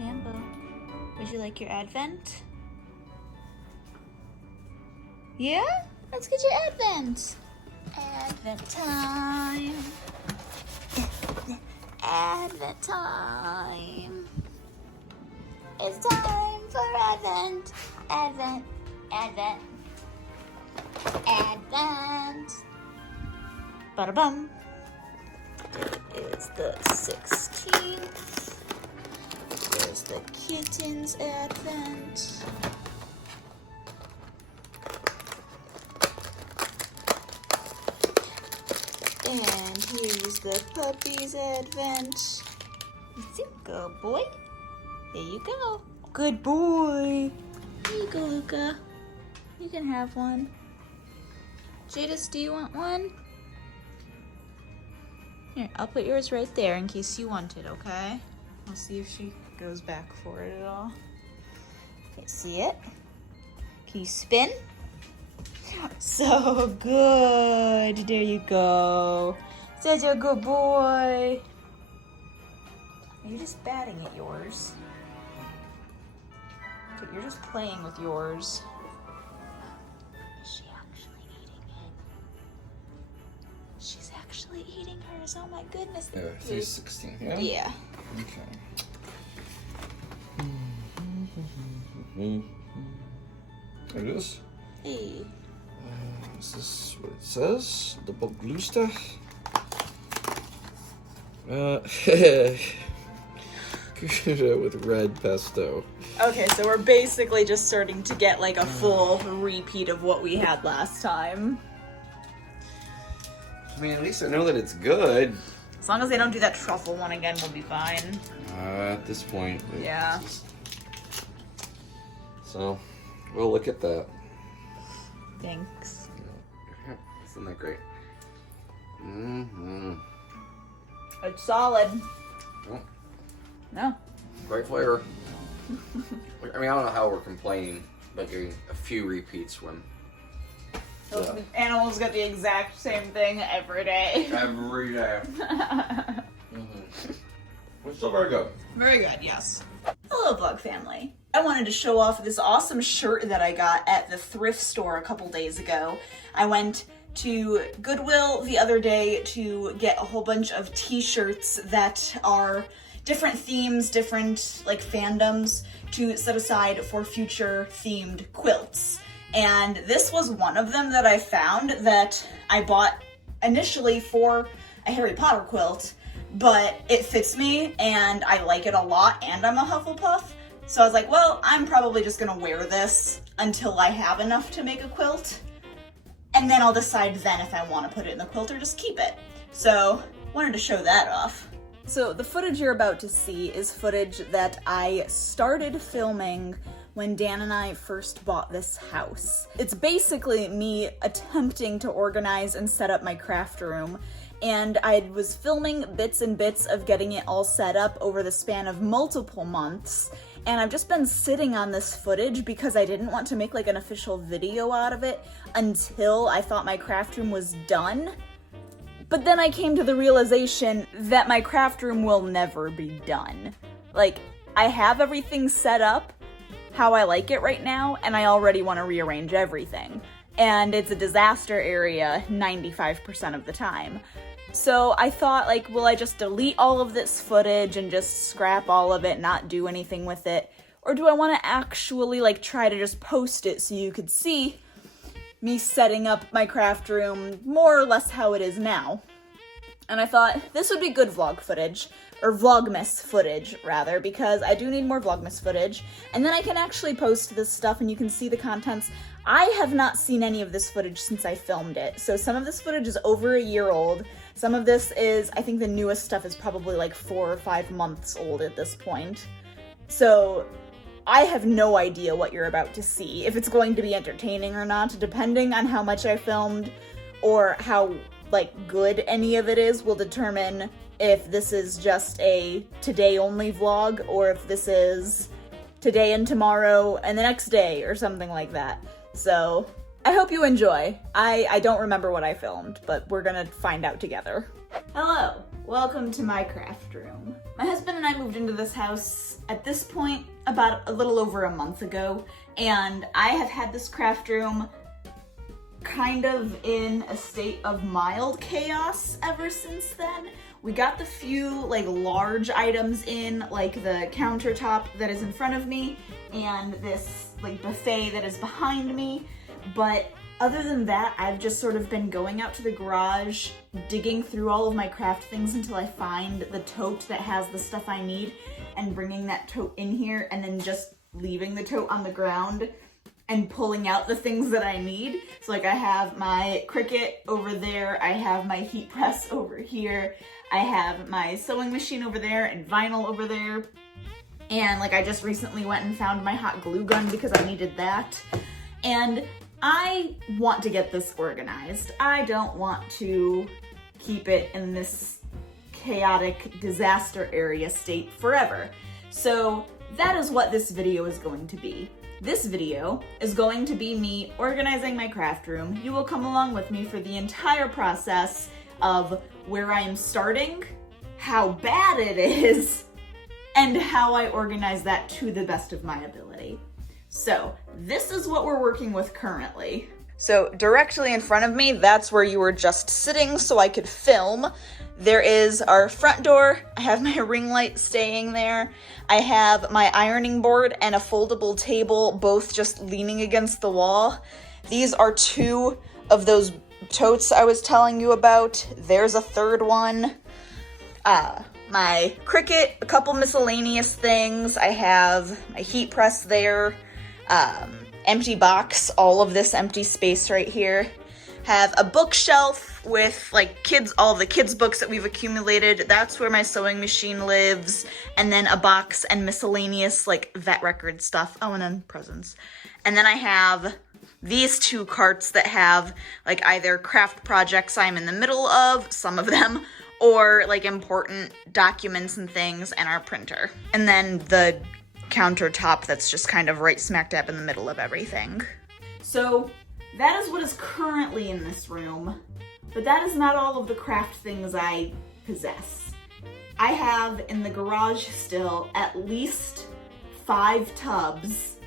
Lambeau, would you like your Advent? Yeah? Let's get your Advent. Advent time. Advent time. It's time for Advent. Advent. Advent. Advent. Ba-da-bum. It is the 16th. There's the kitten's Advent. And here's the puppy's Advent. Good boy. There you go. Good boy. Here you go, Luca. You can have one. Jadis, do you want one? Here, I'll put yours right there in case you want it, okay? I'll see if she goes back for it at all. Okay, see it? Can you spin? So good. There you go. Such a good boy. Are you just batting at yours? Okay, you're just playing with yours. Is she actually eating it? She's actually eating hers. Oh my goodness. 316, yeah? Yeah. Okay. There it is. Hey. Is this what it says? The Boglusta? With red pesto. Okay, so we're basically just starting to get like a full repeat of what we had last time. I mean, at least I know that it's good. As long as they don't do that truffle one again, we'll be fine. At this point. Yeah. So, we'll look at that. Thanks. Yeah, isn't that great? Mm-hmm. It's solid. Oh, No. great flavor. I mean, I don't know how we're complaining, but getting a few repeats when... Those animals get the exact same thing every day. Every day. It's still very good. Very good, yes. Hello, Vlog family. I wanted to show off this awesome shirt that I got at the thrift store a couple days ago. I went to Goodwill the other day to get a whole bunch of t-shirts that are different themes, different like fandoms to set aside for future themed quilts. And this was one of them that I found that I bought initially for a Harry Potter quilt, but it fits me and I like it a lot and I'm a Hufflepuff. So I was like, well, I'm probably just gonna wear this until I have enough to make a quilt. And then I'll decide then if I want to put it in the quilt or just keep it. So wanted to show that off. So the footage you're about to see is footage that I started filming when Dan and I first bought this house. It's basically me attempting to organize and set up my craft room, and I was filming bits and bits of getting it all set up over the span of multiple months, and I've just been sitting on this footage because I didn't want to make like an official video out of it until I thought my craft room was done. But then I came to the realization that my craft room will never be done. Like, I have everything set up how I like it right now, and I already want to rearrange everything. And it's a disaster area 95% of the time. So I thought, like, will I just delete all of this footage and just scrap all of it, not do anything with it? Or do I want to actually, like, try to just post it so you could see me setting up my craft room more or less how it is now? And I thought this would be good vlog footage, or Vlogmas footage, rather, because I do need more Vlogmas footage, and then I can actually post this stuff and you can see the contents. I have not seen any of this footage since I filmed it, so some of this footage is over a year old. Some of this is, I think the newest stuff is probably like 4 or 5 months old at this point. So I have no idea what you're about to see, if it's going to be entertaining or not, depending on how much I filmed or how like good any of it is will determine if this is just a today only vlog or if this is today and tomorrow and the next day or something like that. So I hope you enjoy. I don't remember what I filmed, but we're gonna find out together. Hello, welcome to my craft room. My husband and I moved into this house at this point about a little over a month ago, and I have had this craft room kind of in a state of mild chaos ever since then. We got the few like large items in, like the countertop that is in front of me and this like buffet that is behind me, but other than that, I've just sort of been going out to the garage, digging through all of my craft things until I find the tote that has the stuff I need and bringing that tote in here and then just leaving the tote on the ground and pulling out the things that I need. So like I have my Cricut over there, I have my heat press over here, I have my sewing machine over there and vinyl over there. And like I just recently went and found my hot glue gun because I needed that. And I want to get this organized. I don't want to keep it in this chaotic disaster area state forever. So that is what this video is going to be. This video is going to be me organizing my craft room. You will come along with me for the entire process of where I am starting, how bad it is, and how I organize that to the best of my ability. So this is what we're working with currently. So directly in front of me, that's where you were just sitting so I could film. There is our front door. I have my ring light staying there. I have my ironing board and a foldable table, both just leaning against the wall. These are two of those totes I was telling you about. There's a third one. My Cricut, a couple miscellaneous things. I have my heat press there. Empty box, all of this empty space right here. Have a bookshelf with like all the kids books that we've accumulated. That's where my sewing machine lives. And then a box and miscellaneous like vet record stuff. Oh, and then presents. And then I have these two carts that have like either craft projects I'm in the middle of, some of them, or like important documents and things, and our printer. And then the countertop that's just kind of right smack dab in the middle of everything. So that is what is currently in this room, but that is not all of the craft things I possess. I have in the garage still at least 5 tubs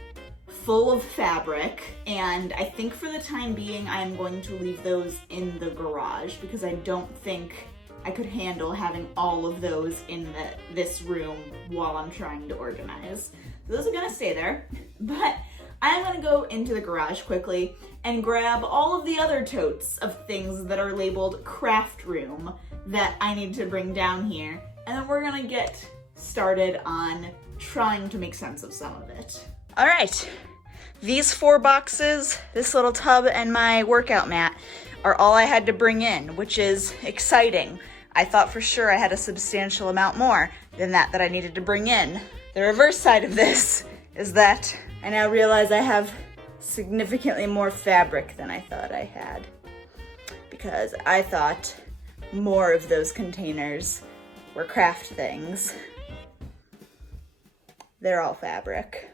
full of fabric, and I think for the time being I'm going to leave those in the garage because I don't think I could handle having all of those in this room while I'm trying to organize. So those are gonna stay there, but I'm gonna go into the garage quickly and grab all of the other totes of things that are labeled craft room that I need to bring down here, and then we're gonna get started on trying to make sense of some of it. All right, these 4 boxes, this little tub, and my workout mat are all I had to bring in, which is exciting. I thought for sure I had a substantial amount more than that I needed to bring in. The reverse side of this is that I now realize I have significantly more fabric than I thought I had, because I thought more of those containers were craft things. They're all fabric.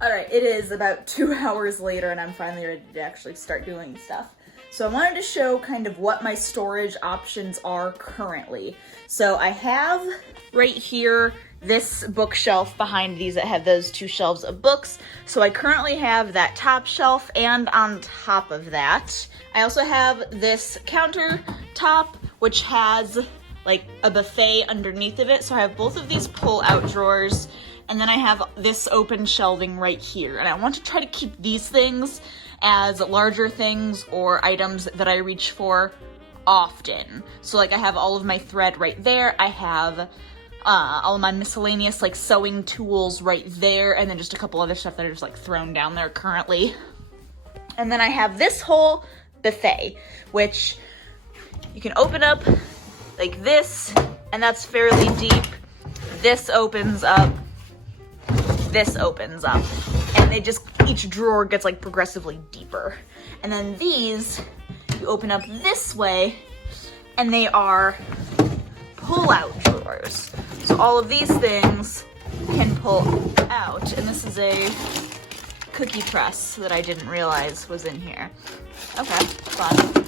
All right, it is about 2 hours later and I'm finally ready to actually start doing stuff. So I wanted to show kind of what my storage options are currently. So I have right here this bookshelf behind these that have those 2 shelves of books. So I currently have that top shelf, and on top of that, I also have this countertop, which has like a buffet underneath of it. So I have both of these pull-out drawers, and then I have this open shelving right here. And I want to try to keep these things as larger things or items that I reach for often. So like I have all of my thread right there. I have all of my miscellaneous like sewing tools right there, and then just a couple other stuff that are just like thrown down there currently. And then I have this whole buffet, which you can open up like this, and that's fairly deep. This opens up, this opens up, and they just, each drawer gets like progressively deeper. And then these, you open up this way, and they are pull-out drawers. So all of these things can pull out, and this is a cookie press that I didn't realize was in here. Okay, fun.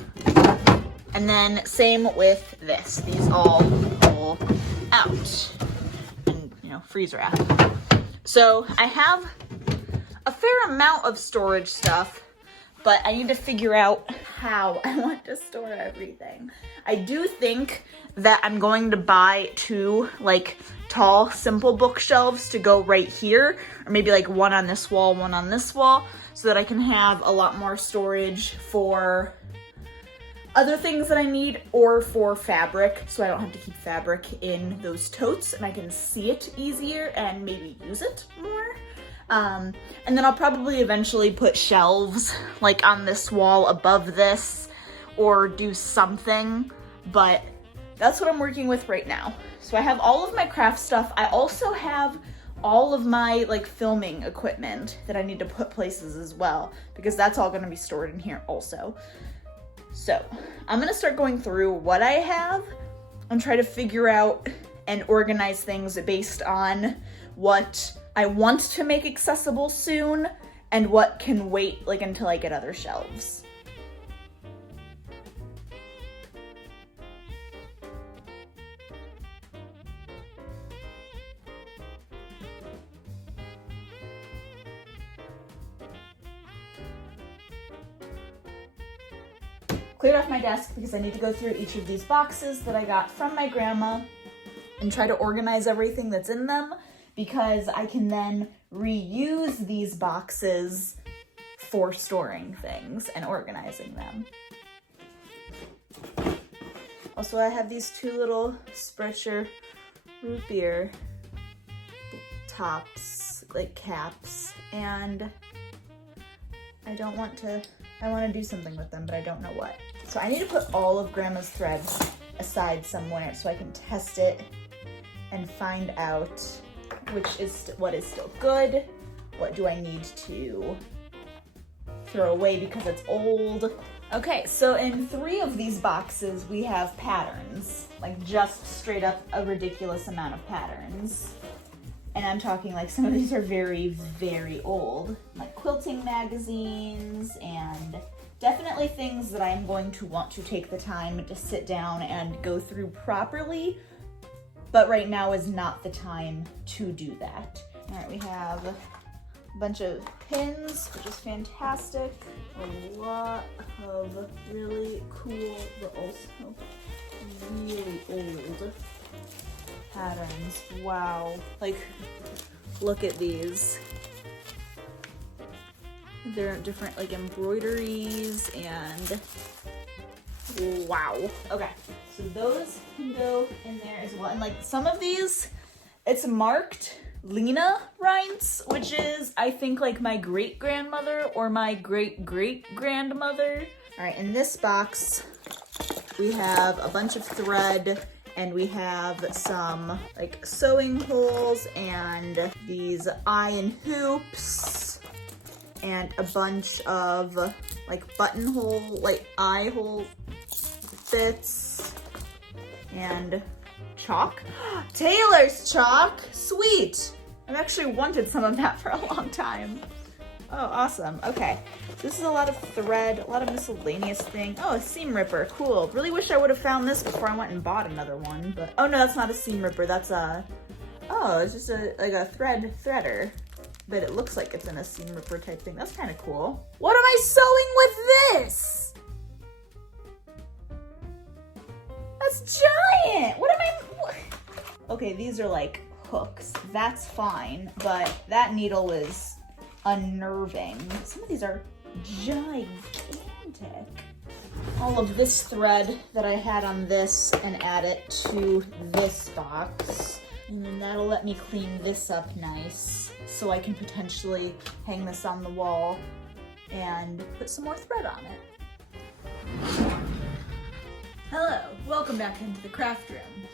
And then same with this. These all pull out. And, you know, freezer wrap. So I have a fair amount of storage stuff, but I need to figure out how I want to store everything. I do think that I'm going to buy 2 like tall, simple bookshelves to go right here, or maybe like one on this wall, one on this wall, so that I can have a lot more storage for other things that I need, or for fabric, so I don't have to keep fabric in those totes and I can see it easier and maybe use it more. And then I'll probably eventually put shelves like on this wall above this or do something, but that's what I'm working with right now. So I have all of my craft stuff. I also have all of my like filming equipment that I need to put places as well, because that's all gonna be stored in here also. So I'm gonna start going through what I have and try to figure out and organize things based on what I want to make accessible soon and what can wait like until I get other shelves. Cleared off my desk because I need to go through each of these boxes that I got from my grandma and try to organize everything that's in them, because I can then reuse these boxes for storing things and organizing them. Also, I have these 2 little Spritzer root beer tops, like caps, and I want to do something with them, but I don't know what. So I need to put all of Grandma's threads aside somewhere so I can test it and find out what is still good, what do I need to throw away because it's old. Okay, so in 3 of these boxes we have patterns, like just straight up a ridiculous amount of patterns. And I'm talking like some of these are very, very old, like quilting magazines, and definitely things that I'm going to want to take the time to sit down and go through properly, but right now is not the time to do that. All right, we have a bunch of pins, which is fantastic. A lot of really cool, but also really old patterns. Wow, like look at these. They're different like embroideries and wow. Okay, so those can go in there as well. And like some of these, it's marked Lena Reints, which is I think like my great grandmother or my great great grandmother. All right, in this box we have a bunch of thread, and we have some like sewing holes and these iron hoops and a bunch of like buttonhole, like eye hole bits and chalk. Taylor's chalk, sweet. I've actually wanted some of that for a long time. Oh, awesome. Okay, this is a lot of thread, a lot of miscellaneous thing. Oh, a seam ripper, cool. Really wish I would have found this before I went and bought another one, but oh no, that's not a seam ripper. That's a, oh, it's just like a threader, but it looks like it's in a seam ripper type thing. That's kind of cool. What am I sewing with this? That's giant. What am I? Okay, these are like hooks. That's fine, but that needle is unnerving. Some of these are gigantic. All of this thread that I had on this and add it to this box. And then that'll let me clean this up nice so I can potentially hang this on the wall and put some more thread on it. Hello, welcome back into the craft room.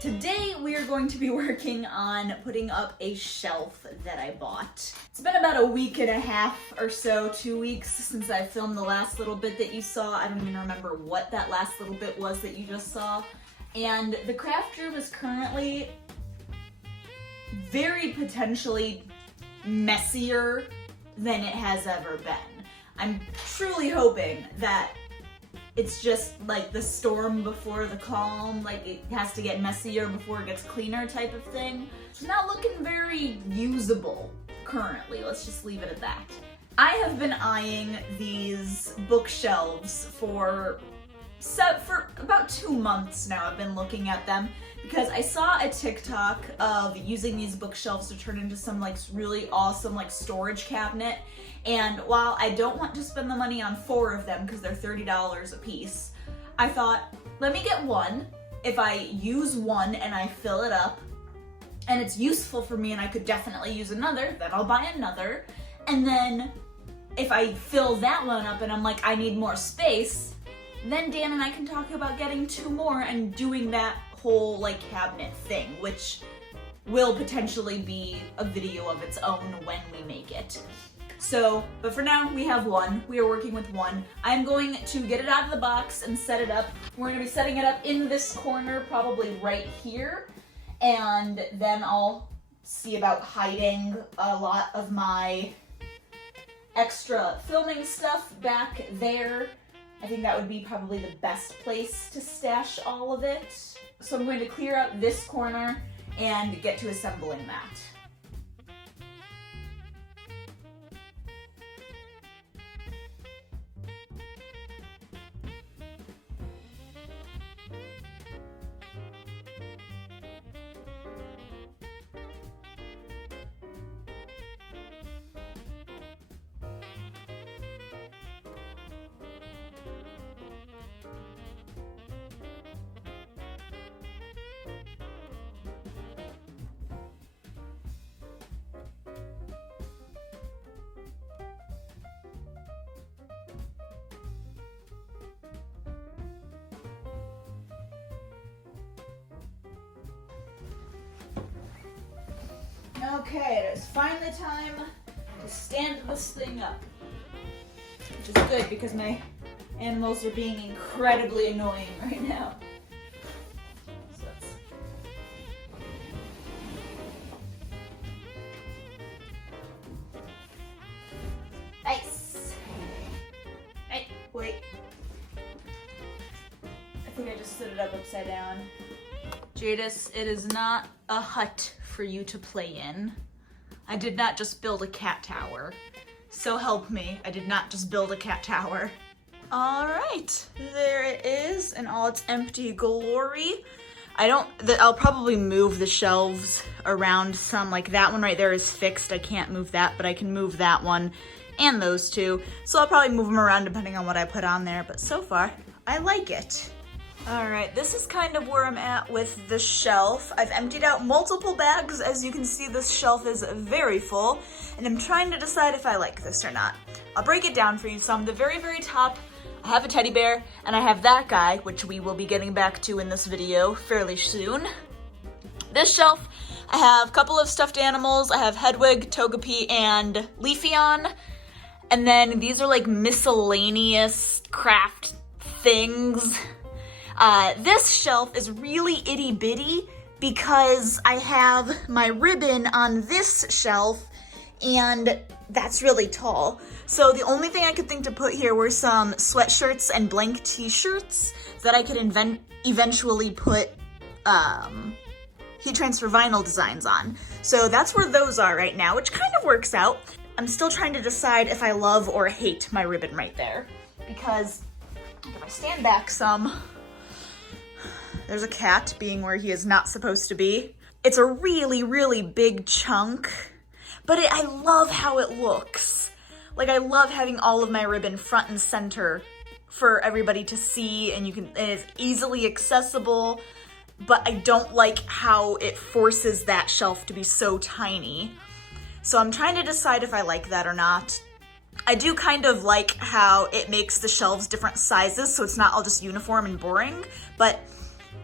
Today we are going to be working on putting up a shelf that I bought. It's been about a week and a half or so, 2 weeks since I filmed the last little bit that you saw. I don't even remember what that last little bit was that you just saw. And the craft room is currently very potentially messier than it has ever been. I'm truly hoping that it's just like the storm before the calm, like it has to get messier before it gets cleaner type of thing. It's not looking very usable currently, let's just leave it at that. I have been eyeing these bookshelves for about 2 months now. I've been looking at them because I saw a TikTok of using these bookshelves to turn into some like really awesome like storage cabinet. And while I don't want to spend the money on 4 of them because they're $30 a piece, I thought, let me get one. If I use one and I fill it up and it's useful for me and I could definitely use another, then I'll buy another. And then if I fill that one up and I'm like, I need more space, then Dan and I can talk about getting 2 more and doing that whole like cabinet thing, which will potentially be a video of its own when we make it. So, but for now we have one. We are working with one. I'm going to get it out of the box and set it up. We're gonna be setting it up in this corner, probably right here. And then I'll see about hiding a lot of my extra filming stuff back there. I think that would be probably the best place to stash all of it. So I'm going to clear out this corner and get to assembling that. Okay, it is finally time to stand this thing up. Which is good because my animals are being incredibly annoying right now. So nice. Hey, wait. I think I just stood it up upside down. Jadis, it is not a hut for you to play in. I did not just build a cat tower. So help me, I did not just build a cat tower. All right, there it is in all its empty glory. I'll probably move the shelves around some, like that one right there is fixed. I can't move that, but I can move that one and those two. So I'll probably move them around depending on what I put on there, but so far, I like it. All right, this is kind of where I'm at with the shelf. I've emptied out multiple bags. As you can see, this shelf is very full, and I'm trying to decide if I like this or not. I'll break it down for you. So on the very, very top, I have a teddy bear, and I have that guy, which we will be getting back to in this video fairly soon. This shelf, I have a couple of stuffed animals. I have Hedwig, Togepi, and Leafy on. And then these are like miscellaneous craft things. This shelf is really itty bitty because I have my ribbon on this shelf and that's really tall. So the only thing I could think to put here were some sweatshirts and blank t-shirts that I could eventually put heat transfer vinyl designs on. So that's where those are right now, which kind of works out. I'm still trying to decide if I love or hate my ribbon right there because if I stand back some, there's a cat being where he is not supposed to be. It's a really, really big chunk, but I love how it looks. Like I love having all of my ribbon front and center for everybody to see, and it is easily accessible, but I don't like how it forces that shelf to be so tiny. So I'm trying to decide if I like that or not. I do kind of like how it makes the shelves different sizes, so it's not all just uniform and boring, but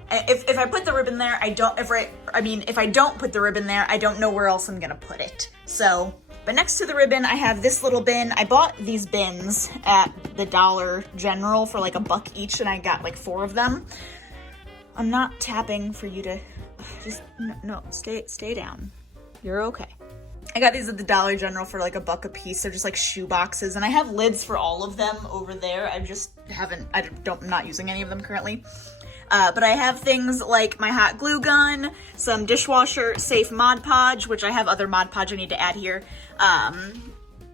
if I put the ribbon there, if I don't put the ribbon there, I don't know where else I'm gonna put it. So, but next to the ribbon, I have this little bin. I bought these bins at the Dollar General for like $1 each, and I got like 4 of them. I'm not tapping for you to, just, no, stay down. You're okay. I got these at the Dollar General for like $1 a piece. They're just like shoe boxes, and I have lids for all of them over there. I'm not using any of them currently. But I have things like my hot glue gun, some dishwasher safe Mod Podge, which I have other Mod Podge I need to add here.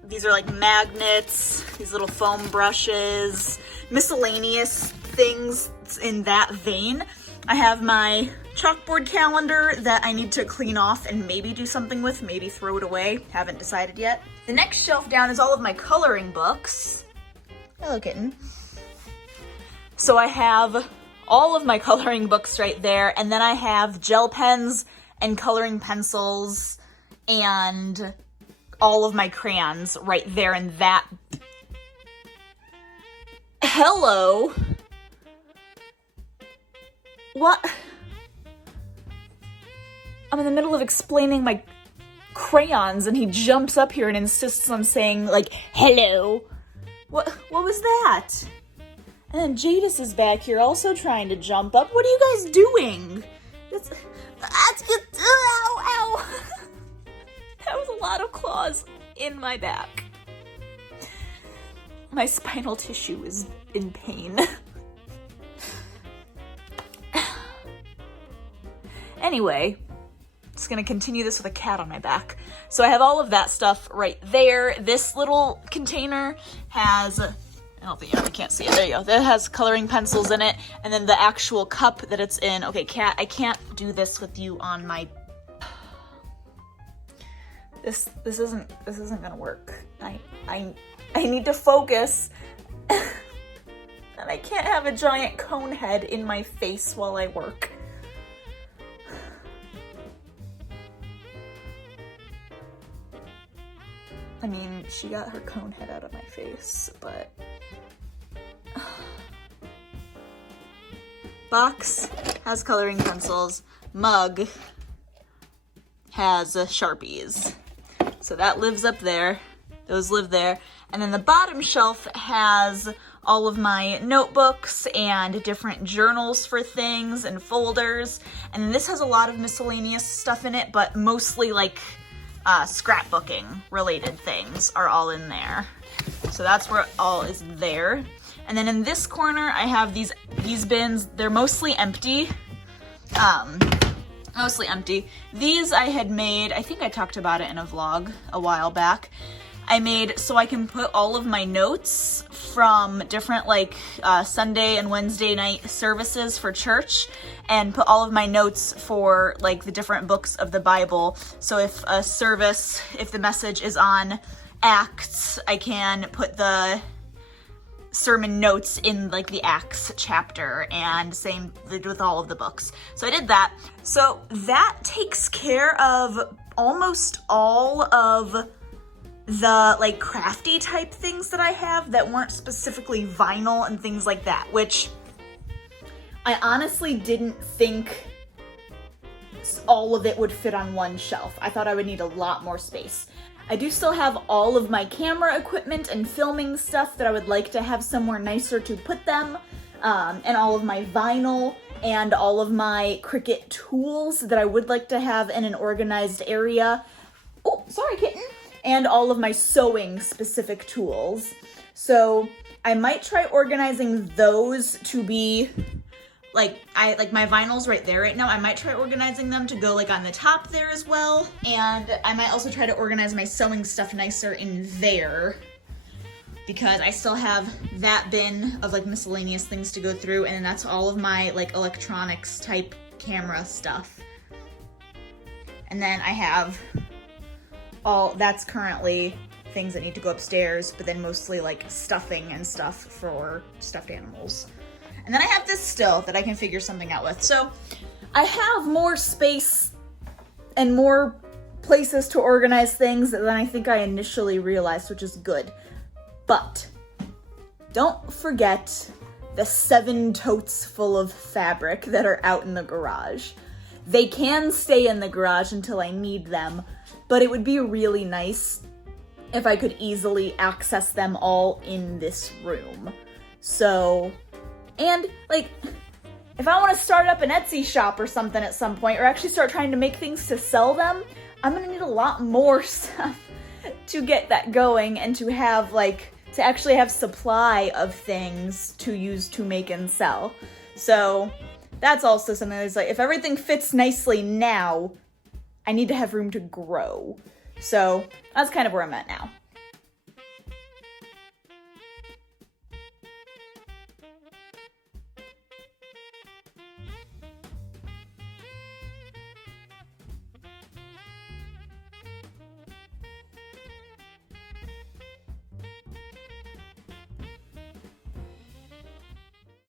These are like magnets, these little foam brushes, miscellaneous things in that vein. I have my chalkboard calendar that I need to clean off and maybe do something with, maybe throw it away. Haven't decided yet. The next shelf down is all of my coloring books. Hello, kitten. So I have all of my coloring books right there, and then I have gel pens and coloring pencils and all of my crayons right there in that. Hello? What? I'm in the middle of explaining my crayons and he jumps up here and insists on saying, like, hello. What was that? And then Jadis is back here also trying to jump up. What are you guys doing? Ow. That was a lot of claws in my back. My spinal tissue is in pain. Anyway, just gonna continue this with a cat on my back. So I have all of that stuff right there. This little container has, I don't think, you can't see it. There you go. That has coloring pencils in it. And then the actual cup that it's in. Okay, cat, I can't do this with you on my... This isn't gonna work. I need to focus. And I can't have a giant cone head in my face while I work. I mean, she got her cone head out of my face, but... Box has coloring pencils. Mug has Sharpies. So that lives up there. Those live there. And then the bottom shelf has all of my notebooks and different journals for things and folders. And this has a lot of miscellaneous stuff in it, but mostly like scrapbooking related things are all in there. So that's where it all is there. And then in this corner, I have these bins. They're mostly empty. Mostly empty. These I had made, I think I talked about it in a vlog a while back. I made so I can put all of my notes from different like Sunday and Wednesday night services for church, and put all of my notes for like the different books of the Bible. So if a service, if the message is on Acts, I can put the sermon notes in like the Acts chapter, and same with all of the books. So I did that. So that takes care of almost all of the like crafty type things that I have that weren't specifically vinyl and things like that, which I honestly didn't think all of it would fit on one shelf. I thought I would need a lot more space. I do still have all of my camera equipment and filming stuff that I would like to have somewhere nicer to put them, and all of my vinyl and all of my Cricut tools that I would like to have in an organized area. Oh, sorry, kitten. And all of my sewing specific tools. So I might try organizing those to be like my vinyl's right there right now. I might try organizing them to go like on the top there as well. And I might also try to organize my sewing stuff nicer in there, because I still have that bin of like miscellaneous things to go through, and then that's all of my like electronics type camera stuff. And then I have that's currently things that need to go upstairs, but then mostly like stuffing and stuff for stuffed animals. And then I have this still that I can figure something out with. So I have more space and more places to organize things than I think I initially realized, which is good. But don't forget the 7 totes full of fabric that are out in the garage. They can stay in the garage until I need them, but it would be really nice if I could easily access them all in this room. So, and like, if I want to start up an Etsy shop or something at some point, or actually start trying to make things to sell them, I'm gonna need a lot more stuff to get that going and to have like, to actually have supply of things to use to make and sell. So that's also something that's like, if everything fits nicely now, I need to have room to grow. So that's kind of where I'm at now.